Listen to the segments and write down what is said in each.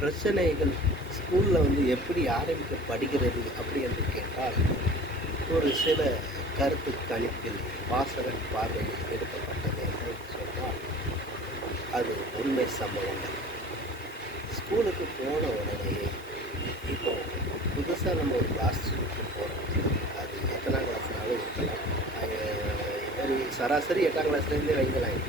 பிரச்சனைகள் ஸ்கூலில் எப்படி ஆரம்பிக்கப்படுகிறது அப்படி என்று கேட்டால், ஒரு சில கருத்து கணிப்பில் வாசகன் பார்வையில் எடுக்கப்பட்டது என்று சொன்னால் அது உண்மை சம்பவங்கள். ஸ்கூலுக்கு போன உடனேயே இப்போ புதுசாக நம்ம ஒரு கிளாஸுக்கு போகிறோம். அது எத்தனாம் கிளாஸ்னாலும் இருக்கலாம். ஒரு சராசரி 8ஆம் கிளாஸ்லேருந்தே வைக்கலாம்.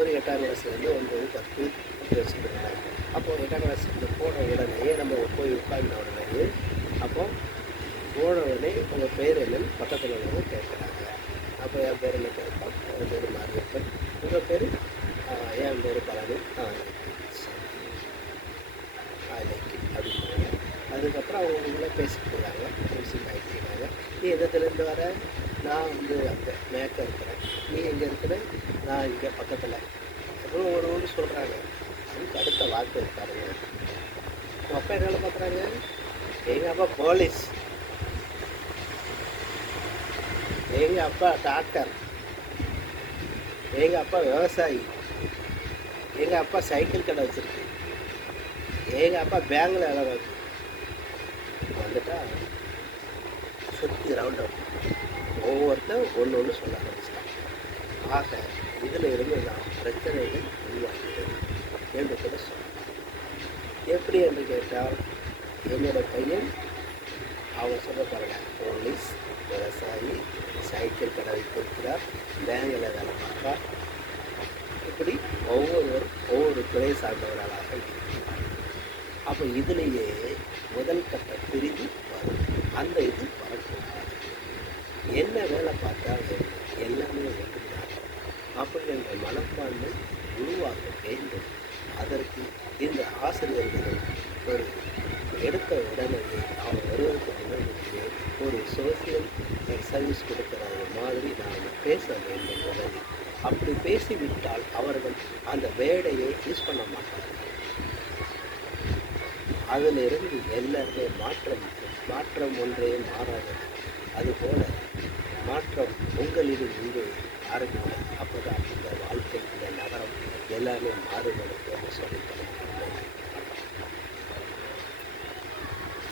ஒரு 8ஆம் கிளாஸ்லேருந்து 9, 10 அப்படி வச்சுக்கலாம். அப்போது 8ஆம் கிளாஸுக்கு போன உடனே நம்ம போய் உட்கார்ந்த உடனே போன உடனே உங்கள் பேர் என்னன்னு பக்கத்தில் உள்ளவங்க கேட்குறாங்க. அப்போ என் பேர் என்ன கேட்பான், என் பேர் மாரியப்பன், உங்கள் பேர் என் பேர் பழனி, அப்படின்னு. அதுக்கப்புறம் அவங்கள பேசிக்கிறாங்க, மியூசிக் ஆகிக்கிறாங்க. நீ எந்தத்துலேருந்து வர? நான் அங்கே மேற்க இருக்கிறேன். நீ எங்கே இருக்கிற? நான் இங்கே பக்கத்தில். அப்புறம் ஒன்று சொல்கிறாங்க. அதுக்கு அடுத்த வார்த்தை இருப்பாருங்க. உங்கள் அப்பா என்ன வேலை பார்க்குறாங்க? எங்கள் அப்பா போலீஸ், எங்கள் அப்பா டாக்டர், எங்கள் அப்பா விவசாயி, எங்கள் அப்பா சைக்கிள் கடை வச்சுருக்கு, எங்கள் அப்பா பேங்கில் வேலை பார்க்கு. வந்துட்டா சுற்றி ரவுண்ட் அப் ஒவ்வொருத்தர் ஒன்று ஒன்று சொல்ல ஆரம்பிச்சிட்டான். ஆக இதில் இருந்து தான் பிரச்சனைகள் உருவாகிறது என்று கூட சொல்லலாம். எப்படி என்று கேட்டால், என்னோடய பையன் அவங்க சொல்ல பாருங்க, போலீஸ், விவசாயி, சைக்கிள் கடை வைத்திருக்கிறார், பேங்கில் வேலை பார்ப்பார். இப்படி ஒவ்வொரு துறை சார்ந்தவர்களாக இருக்கிறார். அப்போ இதிலேயே முதல் கட்ட பிரிவு வரும். அந்த இது வரக்கூடாது. என்ன வேலை பார்த்தாலும் எல்லாமே ஒன்றுதான் அப்படி என்ற மனப்பான்மை உருவாக்க வேண்டும். அதற்கு இந்த ஆசிரியர்களும் ஒரு எடுத்த உடனே அவங்க வருவதற்கு முன்னாடியே ஒரு சோசியல் சர்வீஸ் கொடுக்குற மாதிரி நாம் பேச வேண்டும் முதலில். அப்படி பேசிவிட்டால் அவர்கள் அந்த வேடையை யூஸ் பண்ண மாட்டார்கள். அதிலிருந்து எல்லாருமே மாற்றம் ஒன்றே மாறாதது. அதுபோல் மாற்றம் உங்களிடம் இங்கே ஆரம்பிக்கும். அப்போ தான் இந்த வாழ்க்கை, இந்த நகரம் எல்லாமே மாறுபடும் என்று சொல்லித்தரேன்.